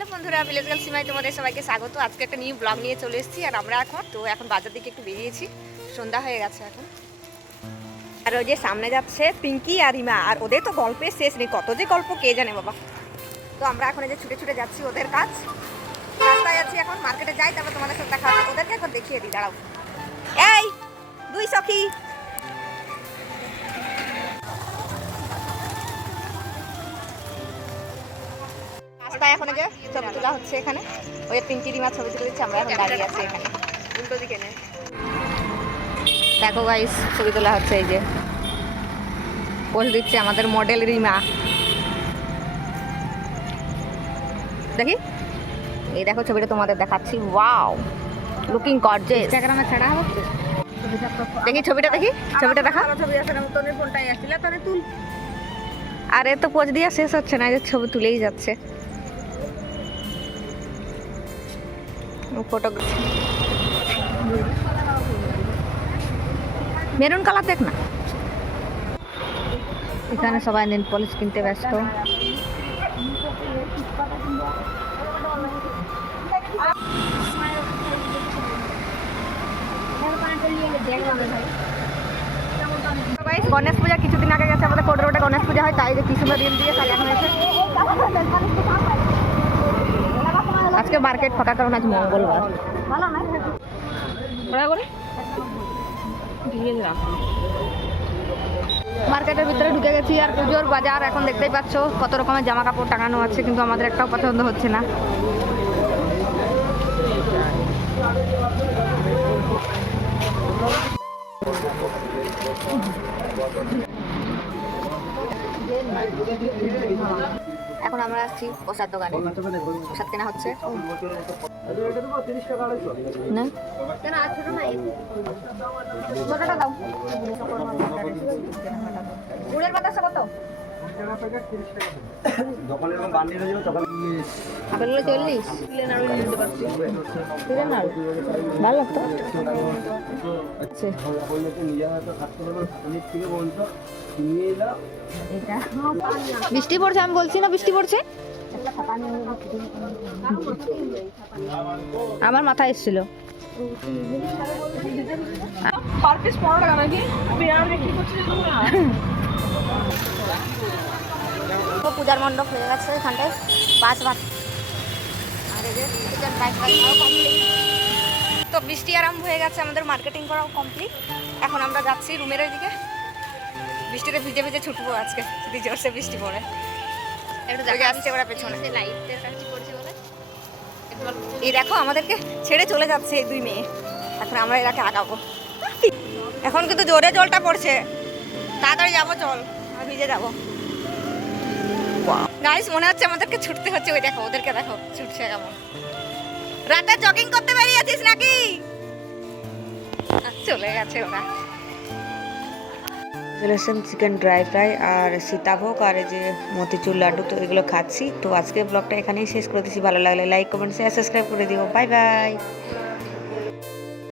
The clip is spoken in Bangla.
হ্যালো বন্ধুরা, ভিলেজ গার্ল সীমায় তোমাদের সবাইকে স্বাগত। আজকে একটা নিউ ব্লগ নিয়ে চলে এসেছি। আর আমরা এখন বাজার দিকে একটু বেরিয়েছি, সন্ধ্যা হয়ে গেছে এখন। আর ওই যে সামনে যাচ্ছে পিঙ্কি আর রিমা, আর ওদের তো গল্পের শেষ নেই, কত যে গল্প কে জানে বাবা। তো আমরা এখন এই যে ছুটে ছুটে যাচ্ছি ওদের কাজ, রাস্তায় যাচ্ছি এখন, মার্কেটে যাই, তারপর তোমাদের সাথে দেখা হবে। ওদেরকে এখন দেখিয়ে দিই, দাঁড়াও। এই দুই সখী, রাস্তায় এখন যে ছবি তোলা হচ্ছে এখানে, ওই পিঙ্কি রিমা ছবি তুলে দিচ্ছে, আমরা এখন দাঁড়িয়ে আছি এখানে উল্টো দিকে। দেখো গাইস, ছবি তোলা হচ্ছে, এই যে পোজ দিচ্ছে আমাদের মডেল রিমা। দেখি, এই দেখো ছবিটা তোমাদের দেখাচ্ছি। Wow, looking gorgeous. ইনস্টাগ্রামে ছাড়া হবে, দেখি ছবিটা, দেখি ছবিটা দেখা। ছবি আসলে তোর ফোনটাই আসছিল, তোরে তুল। আরে তো পোজ দিয়া শেষ হচ্ছে না, যে ছবি তুলেই যাচ্ছে। ফটোগ্রাফি মেরুন কালার দেখ না। এখানে সবাই নেল পলিশ কিনতে ব্যস্ত। গণেশ পূজা কিছুদিন আগে গেছে, আমাদের কোড রোডে গণেশ পূজা হয়, তাই যে কি সুন্দর রিল দিয়ে সাজানো হয়েছে। আজকে মার্কেট ফাঁকা, কারণ আজ মঙ্গলবার। ভালো না মার্কেটের ভিতরে ঢুকে গেছি, আর পুজোর বাজার এখন দেখতেই পাচ্ছ কত রকমের জামা কাপড় টাঙানো আছে, কিন্তু আমাদের একটাও পছন্দ হচ্ছে না। এখন আমরা আসছি প্রসাদ দোকানে, প্রসাদ কেনা হচ্ছে না। ছোটটা দাও। গুড়ের বাতাসা কত? আপেলগুলো 40। ভালো লাগতো। বৃষ্টি পড়ছে, আমি বলছি না বৃষ্টি পড়ছে। আমার মাথায় এসেছিল। পূজার মণ্ডপ হয়ে গেছে এখানটায়, বাস বাস। তো বৃষ্টি আরম্ভ হয়ে গেছে, আমাদের মার্কেটিং করাও কমপ্লিট। এখন আমরা যাচ্ছি রুমের ওইদিকে। বৃষ্টিতে ভিজে ভিজে ছুটবো আজকে, যদি জোরসে বৃষ্টি পড়ে। একটু জায়গা আসছে ওরা পেছনে, এই দেখো আমাদেরকে ছেড়ে চলে যাচ্ছে এই দুই মেয়ে। এখন আমরা এটাকে আগাবো। এখন কিন্তু জোরে জলটা পড়ছে, তাড়াতাড়ি যাবো, চল, ভিজে যাবো। গাইস, মনে হচ্ছে আমাদেরকে ছুটতে হচ্ছে। ওই দেখো ওদেরকে, দেখো ছুটছে কেমন। রাতে জগিং করতে বেরিয়েছিস নাকি? চলে গেছে ওরা। চিকেন ড্রাই ফ্রাই আর সীতাভোগ আর এই যে মতিচুর লাড্ডু, তো এগুলো খাচ্ছি। তো আজকের ব্লগটা এখানেই শেষ করে দিচ্ছি। ভালো লাগলে লাইক, কমেন্ট, শেয়ার, সাবস্ক্রাইব করে দিও। Bye bye.